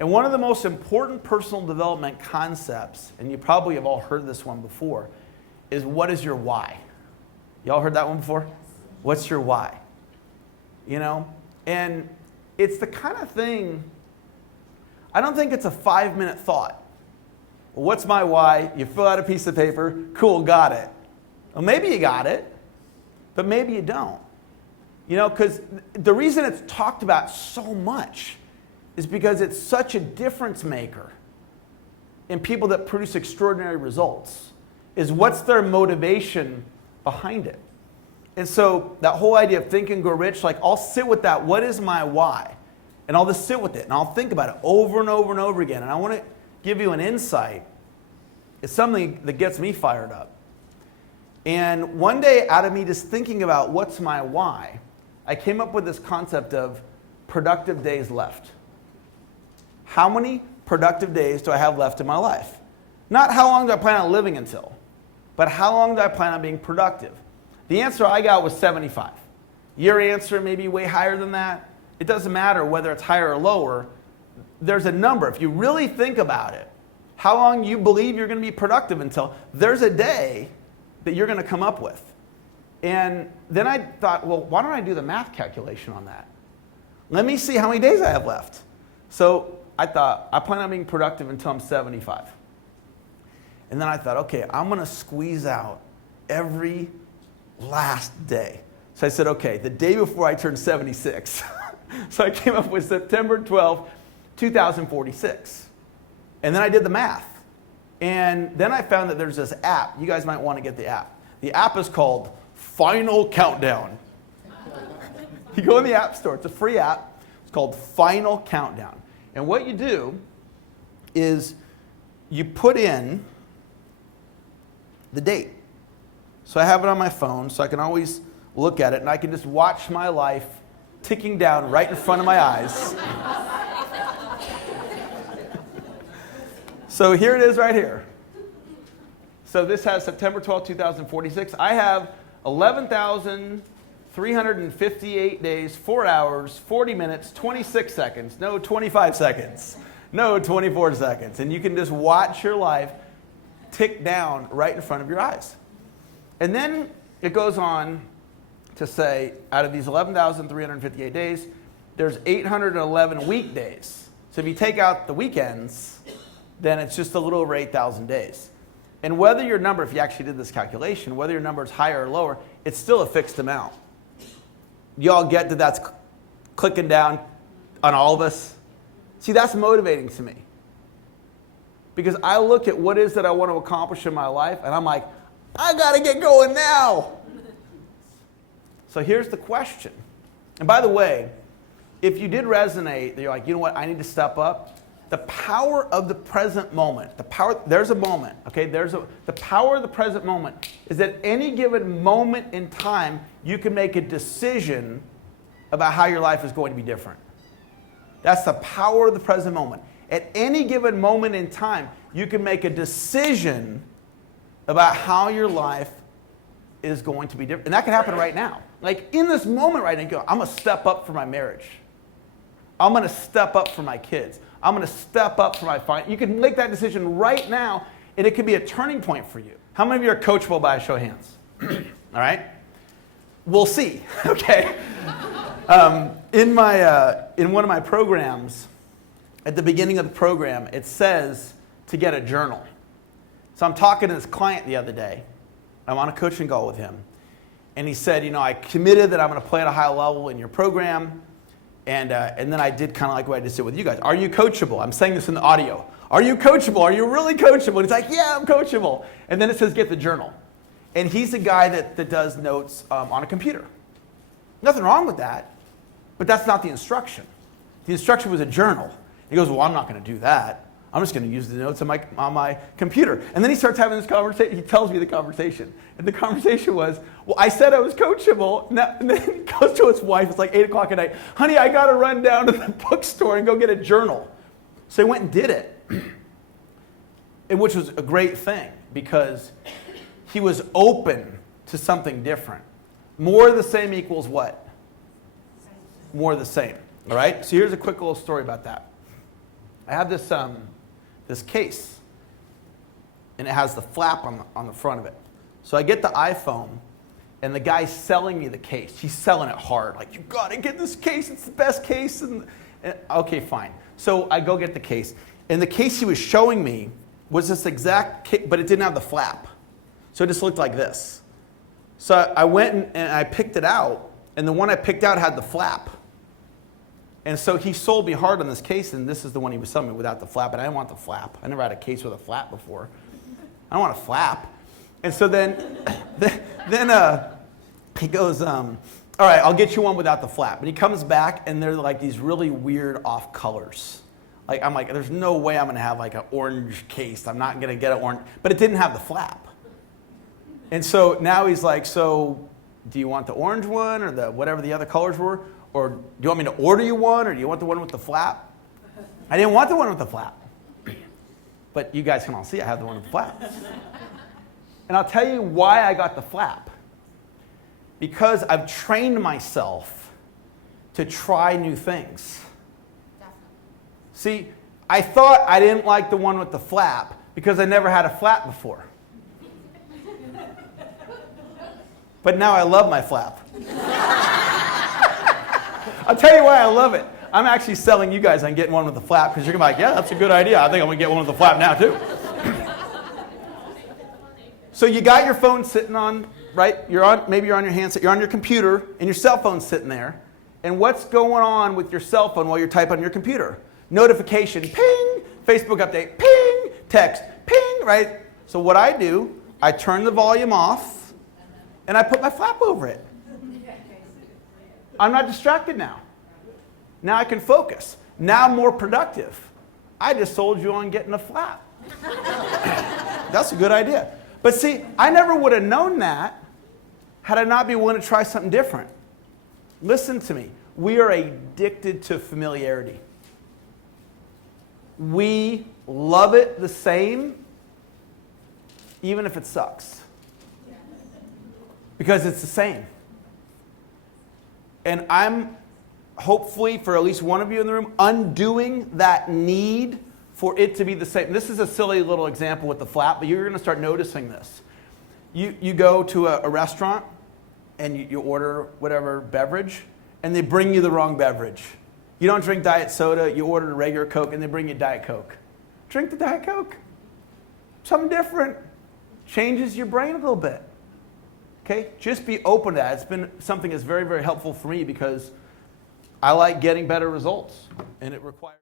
And one of the most important personal development concepts, and you probably have all heard this one before, is what is your why? Y'all heard that one before? Yes. What's your why? You know? And it's the kind of thing, I don't think it's a 5-minute thought. Well, what's my why? You fill out a piece of paper, cool, got it. Well, maybe you got it, but maybe you don't. You know, because the reason it's talked about so much is because it's such a difference maker in people that produce extraordinary results, is what's their motivation behind it. And so that whole idea of Think and Grow Rich, like I'll sit with that, what is my why? And I'll just sit with it and I'll think about it over and over and over again. And I want to give you an insight. It's something that gets me fired up. And one day out of me just thinking about what's my why, I came up with this concept of productive days left. How many productive days do I have left in my life? Not how long do I plan on living until, but how long do I plan on being productive? The answer I got was 75. Your answer may be way higher than that. It doesn't matter whether it's higher or lower. There's a number. If you really think about it, how long you believe you're going to be productive until, there's a day that you're going to come up with. And then I thought, well, why don't I do the math calculation on that? Let me see how many days I have left. So I thought, I plan on being productive until I'm 75. And then I thought, okay, I'm going to squeeze out every last day. So I said, okay, the day before I turned 76. So I came up with September 12th, 2046. And then I did the math. And then I found that there's this app. You guys might want to get the app. The app is called Final Countdown. You go in the App Store. It's a free app. It's called Final Countdown. And what you do is you put in the date. So I have it on my phone, so I can always look at it, and I can just watch my life ticking down right in front of my eyes. So here it is right here. So this has September 12, 2046. I have 11,358 days, 4 hours, 40 minutes, 26 seconds. No, 25 seconds. No, 24 seconds. And you can just watch your life tick down right in front of your eyes. And then it goes on to say, out of these 11,358 days, there's 811 weekdays. So if you take out the weekends, then it's just a little over 8,000 days. And whether your number, if you actually did this calculation, whether your number is higher or lower, it's still a fixed amount. You all get that that's clicking down on all of us? See, that's motivating to me. Because I look at what it is that I want to accomplish in my life, and I'm like, I got to get going now. So here's the question. And by the way, if you did resonate, that you're like, you know what, I need to step up. The power of the present moment, there's a moment, okay? The power of the present moment is that any given moment in time, you can make a decision about how your life is going to be different. That's the power of the present moment. At any given moment in time, you can make a decision about how your life is going to be different. And that can happen right now. Like in this moment right now, you go, I'm going to step up for my marriage. I'm going to step up for my kids. I'm going to step up for my finance. You can make that decision right now, and it could be a turning point for you. How many of you are coachable by a show of hands? All right? We'll see, okay? In one of my programs, at the beginning of the program, it says to get a journal. So I'm talking to this client the other day. I'm on a coaching call with him. And he said, you know, I committed that I'm going to play at a high level in your program. And then I did kind of like what I just did with you guys. Are you coachable? I'm saying this in the audio. Are you coachable? Are you really coachable? And he's like, yeah, I'm coachable. And then it says get the journal. And he's a guy that does notes on a computer. Nothing wrong with that. But that's not the instruction. The instruction was a journal. He goes, well, I'm not going to do that. I'm just going to use the notes on my computer. And then he starts having this conversation. He tells me the conversation. And the conversation was, well, I said I was coachable. And then he goes to his wife. It's like 8 o'clock at night. Honey, I got to run down to the bookstore and go get a journal. So he went and did it, and which was a great thing because he was open to something different. More of the same equals what? More of the same. All right? So here's a quick little story about that. I have this case, and it has the flap on the front of it. So I get the iPhone, and the guy's selling me the case. He's selling it hard, like, you gotta get this case, it's the best case. And okay, fine. So I go get the case, and the case he was showing me was this exact case, but it didn't have the flap. So it just looked like this. So I went and I picked it out, and the one I picked out had the flap. And so he sold me hard on this case, and this is the one he was selling me without the flap, and I didn't want the flap. I never had a case with a flap before. I don't want a flap. And so then he goes, all right, I'll get you one without the flap. And he comes back, and they're like these really weird off colors. Like, I'm like, there's no way I'm going to have like an orange case. I'm not going to get an orange. But it didn't have the flap. And so now he's like, so do you want the orange one or the whatever the other colors were? Or do you want me to order you one, or do you want the one with the flap? I didn't want the one with the flap. But you guys can all see I have the one with the flap. And I'll tell you why I got the flap. Because I've trained myself to try new things. See, I thought I didn't like the one with the flap because I never had a flap before. But now I love my flap. I'll tell you why I love it. I'm actually selling you guys on getting one with the flap because you're going to be like, yeah, that's a good idea. I think I'm going to get one with the flap now too. So you got your phone sitting on, right? Maybe you're on your handset, you're on your computer, and your cell phone's sitting there. And what's going on with your cell phone while you're typing on your computer? Notification, ping, Facebook update, ping, text, ping, right? So what I do, I turn the volume off, and I put my flap over it. I'm not distracted now. Now I can focus. Now I'm more productive. I just sold you on getting a flap. That's a good idea. But see, I never would have known that had I not been willing to try something different. Listen to me. We are addicted to familiarity. We love it the same, even if it sucks. Because it's the same. And I'm, hopefully, for at least one of you in the room, undoing that need for it to be the same. This is a silly little example with the flap, but you're going to start noticing this. You go to a restaurant, and you order whatever beverage, and they bring you the wrong beverage. You don't drink diet soda, you order a regular Coke, and they bring you Diet Coke. Drink the Diet Coke. Something different. Changes your brain a little bit. Okay? Just be open to that. It's been something that's very, very helpful for me because I like getting better results, and it requires